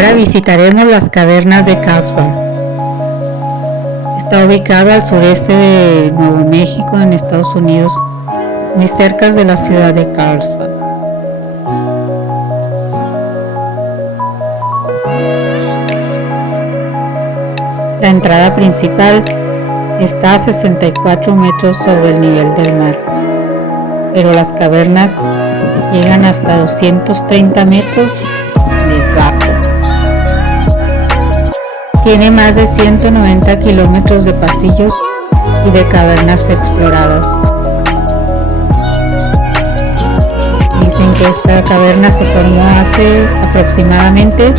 ahora visitaremos las cavernas de Carlsbad. Está ubicado al sureste de Nuevo México, en Estados Unidos, muy cerca de la ciudad de Carlsbad. La entrada principal está a 64 metros sobre el nivel del mar, pero las cavernas llegan hasta 230 metros debajo. Tiene más de 190 kilómetros de pasillos y de cavernas exploradas. Dicen que esta caverna se formó hace aproximadamente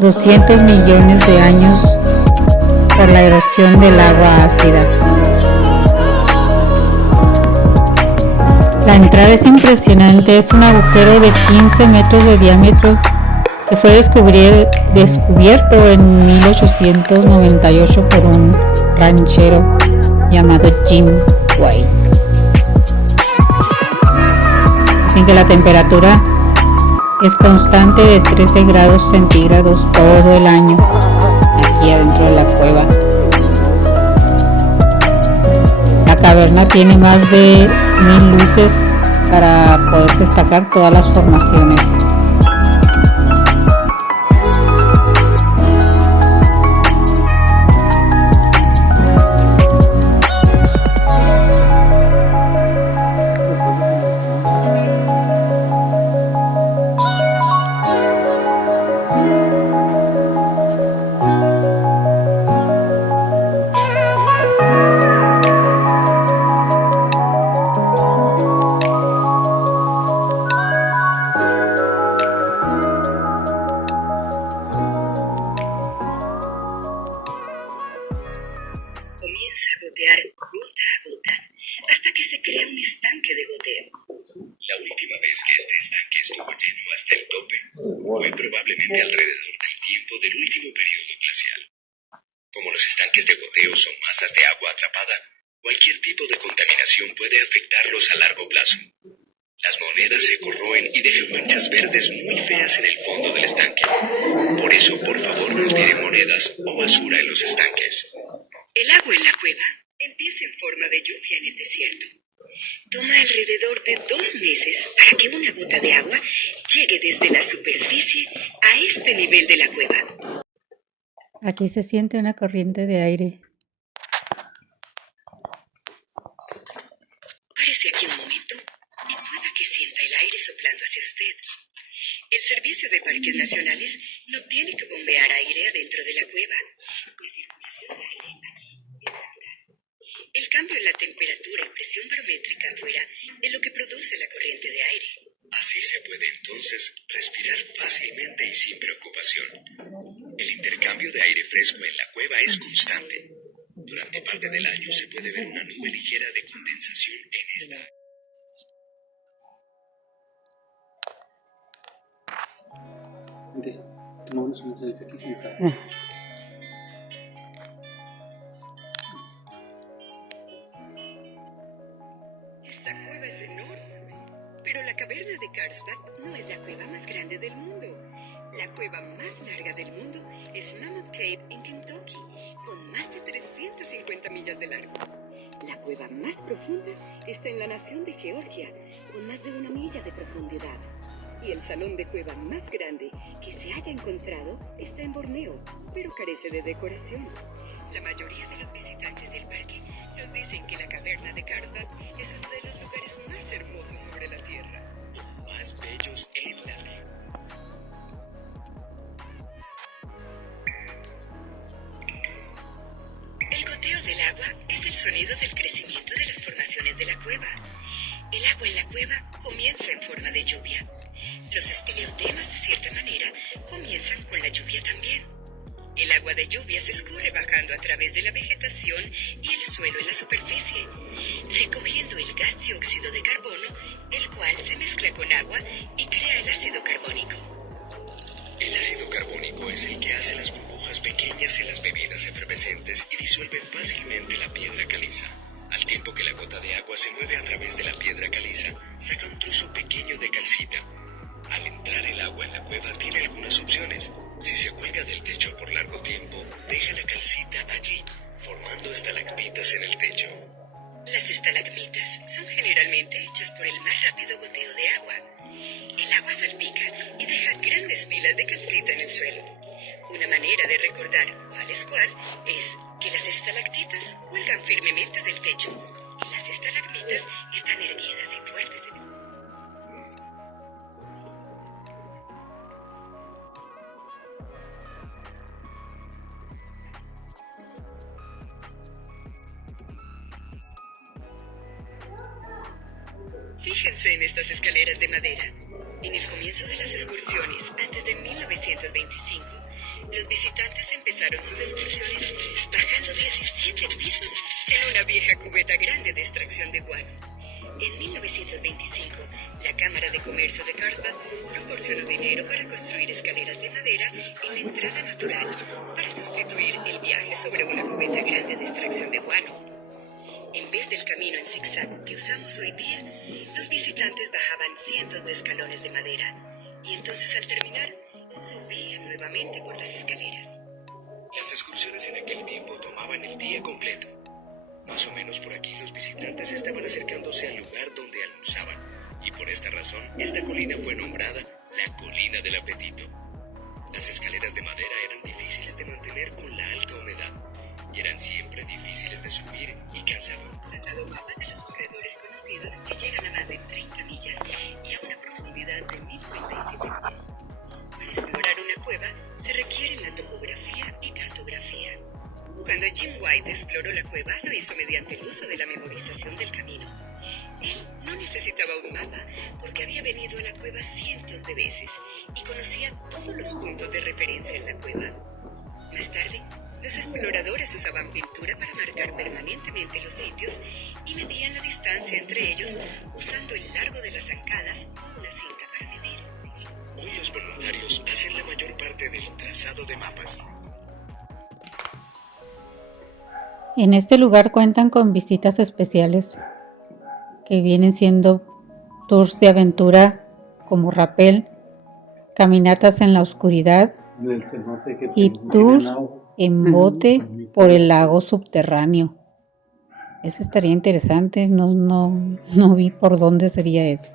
200 millones de años por la erosión del agua ácida. La entrada es impresionante, es un agujero de 15 metros de diámetro que fue descubierto en 1898 por un ranchero llamado Jim White. Así que la temperatura es constante de 13 grados centígrados todo el año aquí adentro de la cueva. La caverna tiene más de 1000 luces para poder destacar todas las formaciones. Comienza a gotear gota a gota hasta que se crea un estanque de goteo. La última vez que este estanque estuvo lleno hasta el tope fue probablemente alrededor del tiempo del último periodo glacial. Como los estanques de goteo son masas de agua atrapada, cualquier tipo de contaminación puede afectarlos a largo plazo. Las monedas se corroen y dejan manchas verdes muy feas en el fondo del estanque. Por eso, por favor, no tiren monedas o basura en los estanques. El agua en la cueva empieza en forma de lluvia en el desierto. Toma alrededor de 2 meses para que una gota de agua llegue desde la superficie a este nivel de la cueva. Aquí se siente una corriente de aire. Párese aquí un momento y pueda que sienta el aire soplando hacia usted. El Servicio de Parques Nacionales no tiene que bombear aire adentro de la cueva. La circulación de aire aquí es natural. El cambio en la temperatura y presión barométrica afuera es lo que produce la corriente de aire. Así se puede entonces respirar fácilmente y sin preocupación. El intercambio de aire fresco en la cueva es constante. Durante parte del año se puede ver una nube ligera de condensación en esta área. Tomamos una selfie aquí sentada. Esta cueva es enorme, pero la caverna de Carlsbad no es la cueva más grande del mundo. La cueva más larga del mundo es Mammoth Cave en Kentucky, con más de 350 millas de largo. La cueva más profunda está en la nación de Georgia, con más de 1 milla de profundidad. Y el salón de cueva más grande que se haya encontrado está en Borneo, pero carece de decoración. La mayoría de los visitantes del parque nos dicen que la caverna de Carlsbad es uno de los lugares más hermosos sobre la Tierra. Más bellos en la tierra. El goteo del agua es el sonido del crecimiento de las formaciones de la cueva. El agua en la cueva comienza en forma de lluvia. Los espeleotemas, de cierta manera, comienzan con la lluvia también. El agua de lluvia se escurre bajando a través de la vegetación y el suelo en la superficie, recogiendo el gas dióxido de carbono, el cual se mezcla con agua y crea el ácido carbónico. El ácido carbónico es el que hace las burbujas pequeñas en las bebidas efervescentes y disuelve fácilmente la piedra caliza. Al tiempo que la gota de agua se mueve a través de la piedra caliza, saca un trozo pequeño de calcita. Al entrar el agua en la cueva tiene algunas opciones. Si se cuelga del techo por largo tiempo, deja la calcita allí, formando estalactitas en el techo. Las estalagmitas son generalmente hechas por el más rápido goteo de agua. El agua salpica y deja grandes filas de calcita en el suelo. Una manera de recordar cuál es cuál es que las estalactitas cuelgan firmemente del techo y las estalagmitas están erguidas y fuertes en el suelo. Fíjense en estas escaleras de madera. En el comienzo de las excursiones, antes de 1925, los visitantes empezaron sus excursiones bajando 17 pisos en una vieja cubeta grande de extracción de guano. En 1925, la Cámara de Comercio de Carlsbad proporcionó dinero para construir escaleras de madera en la entrada natural para sustituir el viaje sobre una cubeta grande de extracción de guano. En vez del camino en zigzag que usamos hoy día, los visitantes bajaban cientos de escalones de madera y entonces al terminar subían nuevamente por las escaleras. Las excursiones en aquel tiempo tomaban el día completo. Más o menos por aquí los visitantes estaban acercándose al lugar donde almorzaban, y por esta razón esta colina fue nombrada la Colina del Apetito. Las escaleras de madera eran difíciles de mantener con la alta humedad, y eran siempre difíciles de subir y cansados. Adobaban a los corredores conocidos que llegan a más de 30 millas y a una profundidad de 1097 pies. Para explorar una cueva se requieren la topografía y cartografía. Cuando Jim White exploró la cueva, lo hizo mediante el uso de la memorización del camino. Él no necesitaba un mapa porque había venido a la cueva cientos de veces y conocía todos los puntos de referencia en la cueva. Más tarde, los exploradores usaban pintura para marcar permanentemente los sitios y medían la distancia entre ellos usando el largo de las zancadas o una cinta para medir. Hoy los voluntarios hacen la mayor parte del trazado de mapas. En este lugar cuentan con visitas especiales que vienen siendo tours de aventura como rapel, caminatas en la oscuridad y tours en bote por el lago subterráneo. Eso estaría interesante, no vi por dónde sería eso.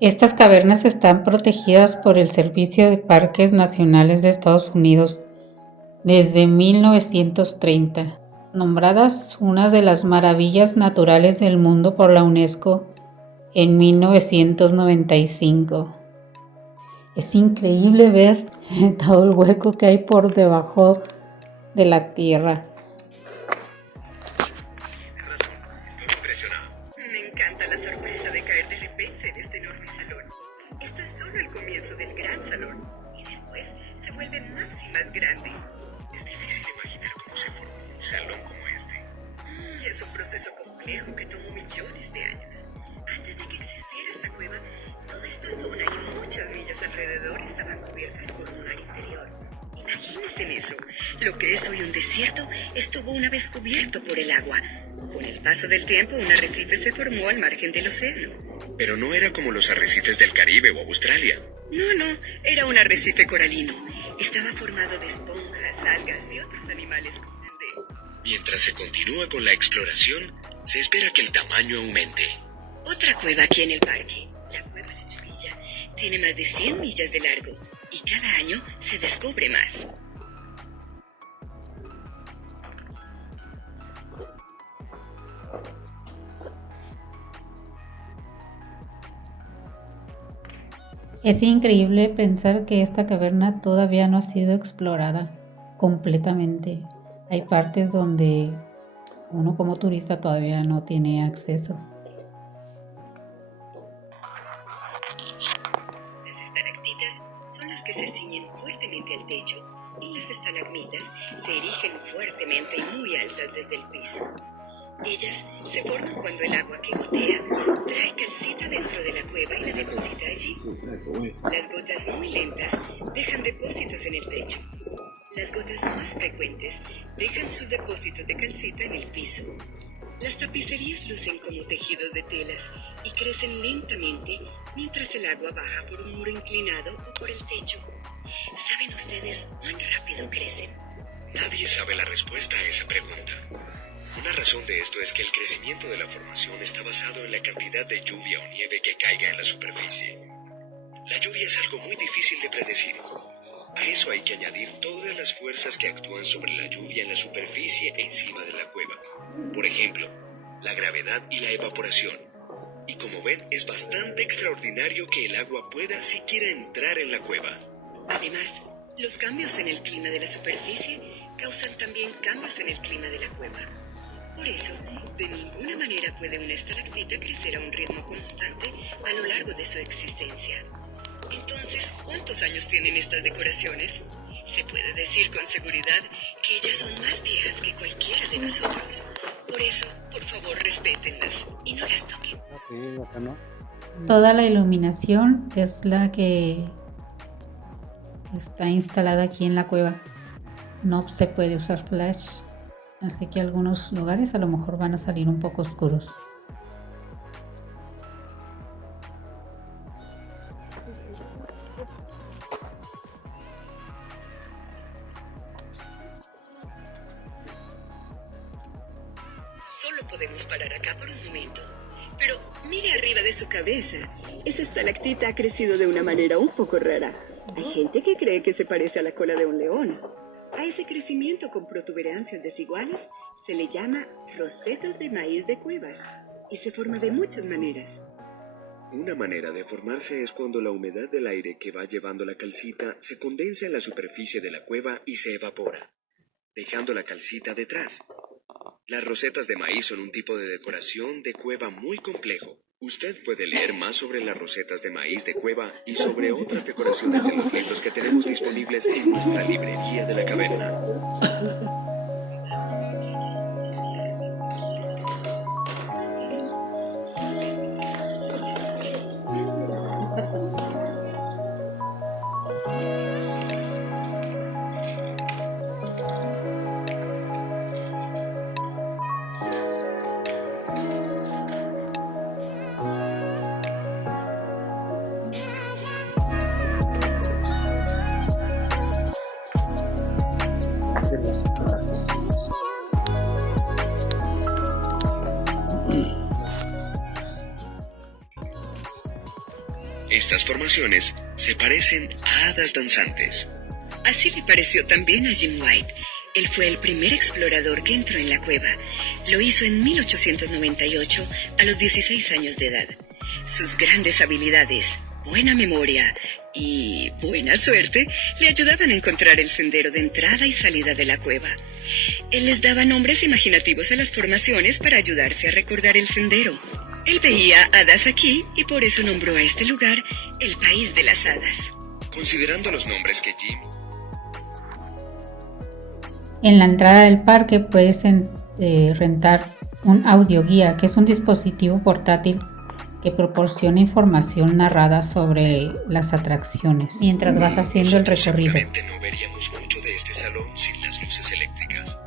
Estas cavernas están protegidas por el Servicio de Parques Nacionales de Estados Unidos desde 1930, nombradas una de las maravillas naturales del mundo por la UNESCO en 1995. Es increíble ver todo el hueco que hay por debajo de la tierra. Me encanta la sorpresa de caer de repente en este enorme salón. Esto es solo el comienzo del gran salón y después se vuelve más y más grande. Es difícil imaginar cómo se formó un salón como este. Es un proceso complejo que tomó millones de años. Antes de que existiera esta cueva, toda esta zona y muchas villas alrededor estaban cubiertas por un mar interior. Imagínense en eso. Lo que es hoy un desierto estuvo una vez cubierto por el agua. Con el paso del tiempo, un arrecife se formó al margen del océano. Pero no era como los arrecifes del Caribe o Australia. No, era un arrecife coralino. Estaba formado de esponjas, algas y otros animales con sendero. Mientras se continúa con la exploración, se espera que el tamaño aumente. Otra cueva aquí en el parque, la cueva de Chupilla, tiene más de 100 millas de largo y cada año se descubre más. Es increíble pensar que esta caverna todavía no ha sido explorada completamente. Hay partes donde uno como turista todavía no tiene acceso. Las estalactitas son las que se ciñen fuertemente al techo y las estalagmitas se erigen fuertemente y muy altas desde el piso. Ellas se forman cuando el agua que gotea trae calcita dentro de la cueva y la deposita allí. Las gotas muy lentas dejan depósitos en el techo. Las gotas más frecuentes dejan sus depósitos de calcita en el piso. Las tapicerías lucen como tejidos de telas y crecen lentamente mientras el agua baja por un muro inclinado o por el techo. ¿Saben ustedes cuán rápido crecen? Nadie sabe la respuesta a esa pregunta. Una razón de esto es que el crecimiento de la formación está basado en la cantidad de lluvia o nieve que caiga en la superficie. La lluvia es algo muy difícil de predecir. A eso hay que añadir todas las fuerzas que actúan sobre la lluvia en la superficie e encima de la cueva. Por ejemplo, la gravedad y la evaporación. Y como ven, es bastante extraordinario que el agua pueda siquiera entrar en la cueva. Además, los cambios en el clima de la superficie causan también cambios en el clima de la cueva. Por eso, de ninguna manera puede una estalactita crecer a un ritmo constante a lo largo de su existencia. Entonces, ¿cuántos años tienen estas decoraciones? Se puede decir con seguridad que ellas son más viejas que cualquiera de nosotros. Por eso, por favor, respétenlas y no las toquen. Sí, acá no. Toda la iluminación es la que está instalada aquí en la cueva. No se puede usar flash, así que algunos lugares a lo mejor van a salir un poco oscuros. Solo podemos parar acá por un momento. Pero mire arriba de su cabeza. Esa estalactita ha crecido de una manera un poco rara. Hay gente que cree que se parece a la cola de un león. A ese crecimiento con protuberancias desiguales se le llama rosetas de maíz de cuevas y se forma de muchas maneras. Una manera de formarse es cuando la humedad del aire que va llevando la calcita se condensa en la superficie de la cueva y se evapora, dejando la calcita detrás. Las rosetas de maíz son un tipo de decoración de cueva muy complejo. Usted puede leer más sobre las rosetas de maíz de cueva y sobre otras decoraciones en los libros que tenemos disponibles en nuestra librería de la caverna. De las casas. Estas formaciones se parecen a hadas danzantes. Así le pareció también a Jim White. Él fue el primer explorador que entró en la cueva. Lo hizo en 1898 a los 16 años de edad. Sus grandes habilidades, buena memoria y buena suerte le ayudaban a encontrar el sendero de entrada y salida de la cueva. Él les daba nombres imaginativos a las formaciones para ayudarse a recordar el sendero. Él veía hadas aquí y por eso nombró a este lugar el País de las Hadas. Considerando los nombres que Jim En la entrada del parque puedes rentar un audioguía, que es un dispositivo portátil que proporciona información narrada sobre las atracciones mientras vas haciendo el recorrido. Seguramente no veríamos mucho de este salón sin las luces eléctricas.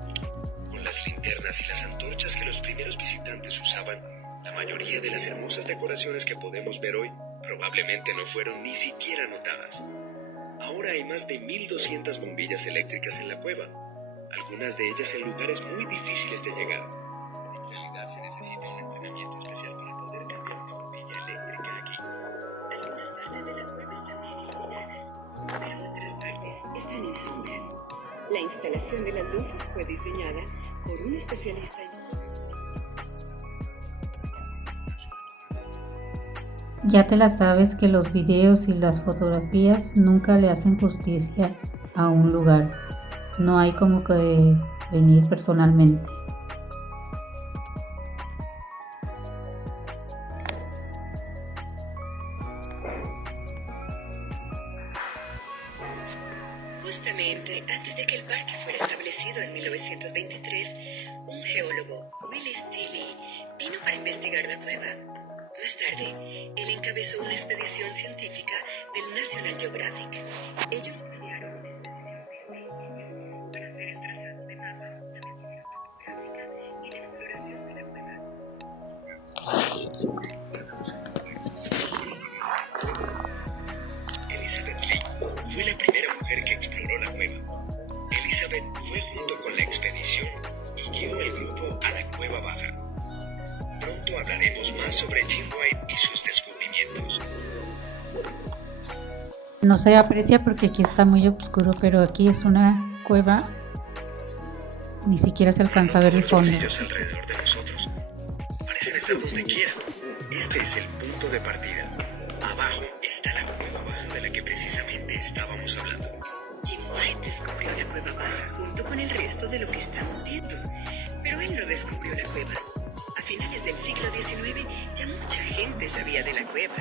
Con las linternas y las antorchas que los primeros visitantes usaban, la mayoría de las hermosas decoraciones que podemos ver hoy probablemente no fueron ni siquiera notadas. Ahora hay más de 1200 bombillas eléctricas en la cueva, algunas de ellas en lugares muy difíciles de llegar. En realidad se necesita un entrenamiento especial para poder cambiar una bombilla eléctrica aquí. Algunas partes de la cueva están bien iluminadas, pero otras partes están en sombras. La instalación de las luces fue diseñada por un especialista en... Ya te la sabes que los videos y las fotografías nunca le hacen justicia a un lugar. No hay como que venir personalmente. Justamente antes de que el parque fuera establecido en 1923, un geólogo, Willis Tilly, vino para investigar la cueva. Más tarde, él encabezó una expedición científica del National Geographic. Ellos planearon una expedición para hacer el trazado de mapas de la actividad topográfica y de exploración de la cueva. Cueva Baja. Pronto hablaremos más sobre Jim White y sus descubrimientos. No se aprecia porque aquí está muy oscuro, pero aquí es una cueva. Ni siquiera se alcanza a ver el fondo. Alrededor de nosotros. Parecen estar donde quiera. Este es el punto de partida. Abajo está la cueva baja de la que precisamente estábamos hablando. Jim White descubrió la cueva baja junto con el resto de lo que estamos viendo. Pero él no descubrió la cueva. A finales del siglo XIX ya mucha gente sabía de la cueva.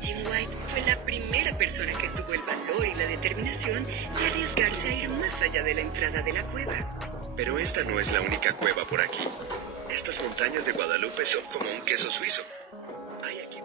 Jim White fue la primera persona que tuvo el valor y la determinación de arriesgarse a ir más allá de la entrada de la cueva. Pero esta no es la única cueva por aquí. Estas montañas de Guadalupe son como un queso suizo. Hay aquí...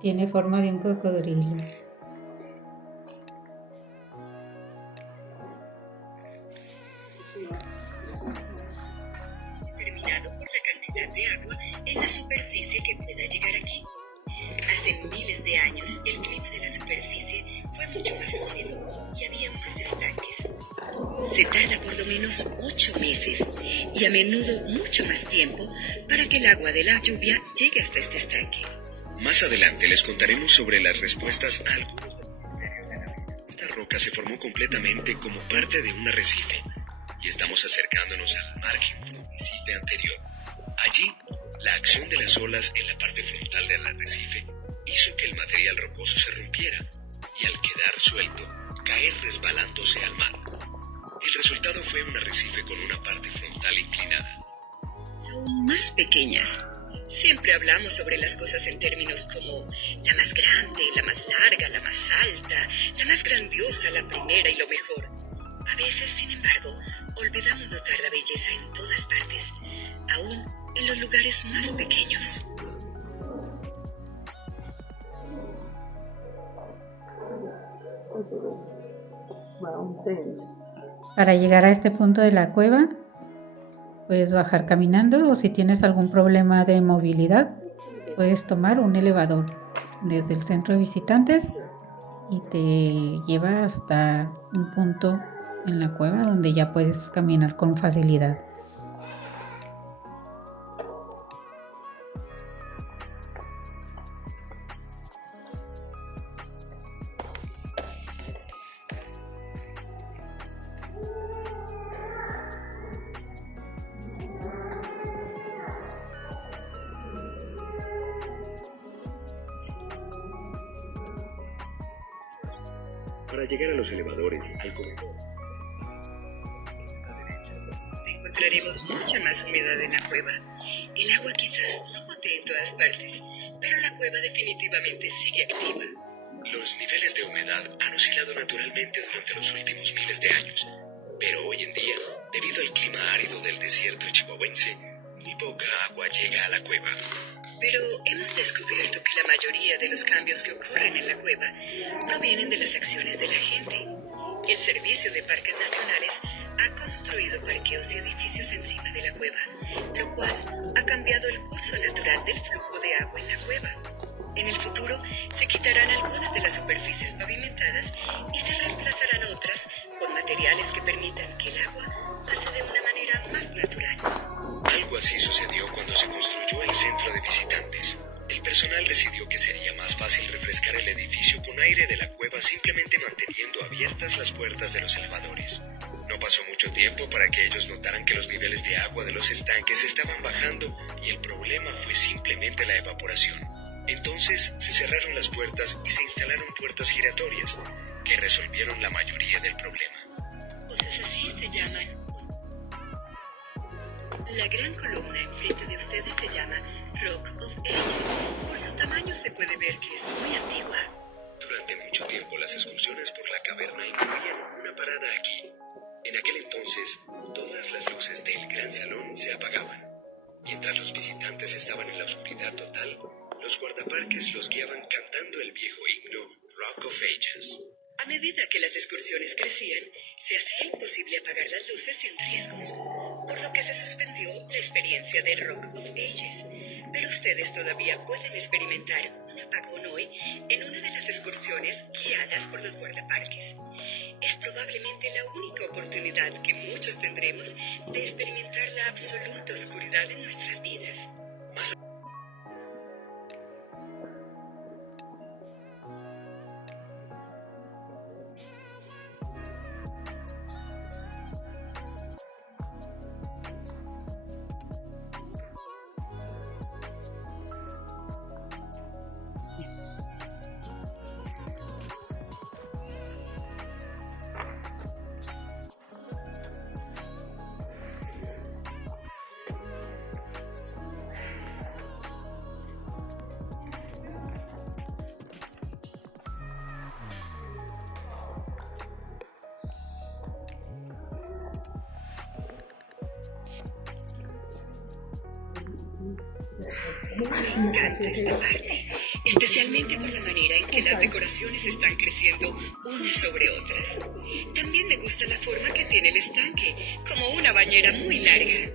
Tiene forma de un cocodrilo. Determinado por la cantidad de agua en la superficie que pueda llegar aquí. Hace miles de años, el clima de la superficie fue mucho más húmedo y había más estanques. Se tarda por lo menos 8 meses y a menudo mucho más tiempo para que el agua de la lluvia llegue hasta este estanque. Más adelante les contaremos sobre las respuestas a algunos de los misterios de la vida. Esta roca se formó completamente como parte de un arrecife y estamos acercándonos al margen frondoso anterior. Allí, la acción de las olas en la parte frontal del arrecife hizo que el material rocoso se rompiera y al quedar suelto, caer resbalándose al mar. El resultado fue un arrecife con una parte frontal inclinada. Aún más pequeñas. Siempre hablamos sobre las cosas en términos como la más grande, la más larga, la más alta, la más grandiosa, la primera y lo mejor. A veces, sin embargo, olvidamos notar la belleza en todas partes, aún en los lugares más pequeños. Para llegar a este punto de la cueva, puedes bajar caminando o si tienes algún problema de movilidad, puedes tomar un elevador desde el centro de visitantes y te lleva hasta un punto en la cueva donde ya puedes caminar con facilidad. Para llegar a los elevadores, al comedor. Encontraremos mucha más humedad en la cueva. El agua quizás no bote en todas partes, pero la cueva definitivamente sigue activa. Los niveles de humedad han oscilado naturalmente durante los últimos miles de años, pero hoy en día, debido al clima árido del desierto chihuahuense, muy poca agua llega a la cueva. Pero hemos descubierto que la mayoría de los cambios que ocurren en la cueva provienen de las acciones de la gente. El Servicio de Parques Nacionales ha construido parqueos y edificios encima de la cueva, lo cual ha cambiado el curso natural del flujo de agua en la cueva. En el futuro se quitarán algunas de las superficies pavimentadas y se reemplazarán otras con materiales que permitan que el agua pase de una manera más natural. Algo así sucedió cuando se construyó el centro de visitantes. El personal decidió que sería más fácil refrescar el edificio con aire de la cueva simplemente manteniendo abiertas las puertas de los elevadores. No pasó mucho tiempo para que ellos notaran que los niveles de agua de los estanques estaban bajando y el problema fue simplemente la evaporación. Entonces se cerraron las puertas y se instalaron puertas giratorias que resolvieron la mayoría del problema. Cosas así se llaman. La gran columna enfrente de ustedes se llama Rock of Ages. Por su tamaño se puede ver que es muy antigua. Durante mucho tiempo las excursiones por la caverna incluían una parada aquí. En aquel entonces, todas las luces del gran salón se apagaban. Mientras los visitantes estaban en la oscuridad total, los guardaparques los guiaban cantando el viejo himno Rock of Ages. A medida que las excursiones crecían, se hacía imposible apagar las luces sin riesgos, por lo que se suspendió la experiencia del Rock of Ages. Pero ustedes todavía pueden experimentar un apagón hoy en una de las excursiones guiadas por los guardaparques. Es probablemente la única oportunidad que muchos tendremos de experimentar la absoluta oscuridad en nuestras vidas. Me encanta esta parte, especialmente por la manera en que las decoraciones están creciendo unas sobre otras. También me gusta la forma que tiene el estanque, como una bañera muy larga.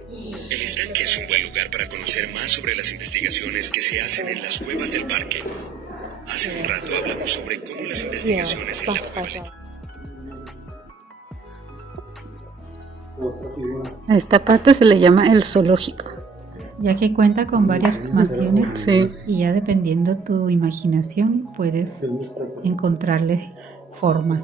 El estanque es un buen lugar para conocer más sobre las investigaciones que se hacen en las cuevas del parque. Hace un rato hablamos sobre cómo las investigaciones en la cueva... A esta parte se le llama el zoológico, ya que cuenta con varias formaciones y ya dependiendo tu imaginación puedes encontrarle formas.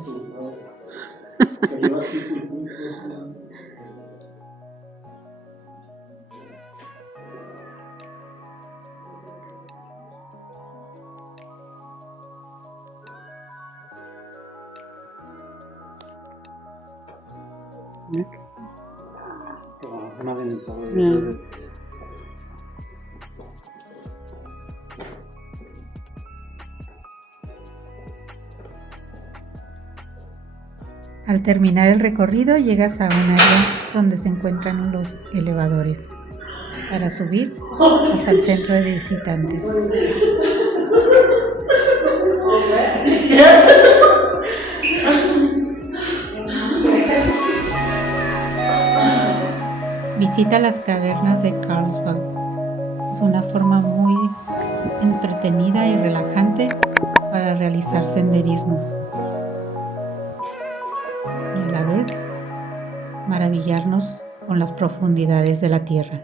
Una aventura. Al terminar el recorrido llegas a un área donde se encuentran los elevadores para subir hasta el centro de visitantes. Visita las cavernas de Carlsbad. Es una forma muy entretenida y relajante para realizar senderismo y a la vez maravillarnos con las profundidades de la tierra.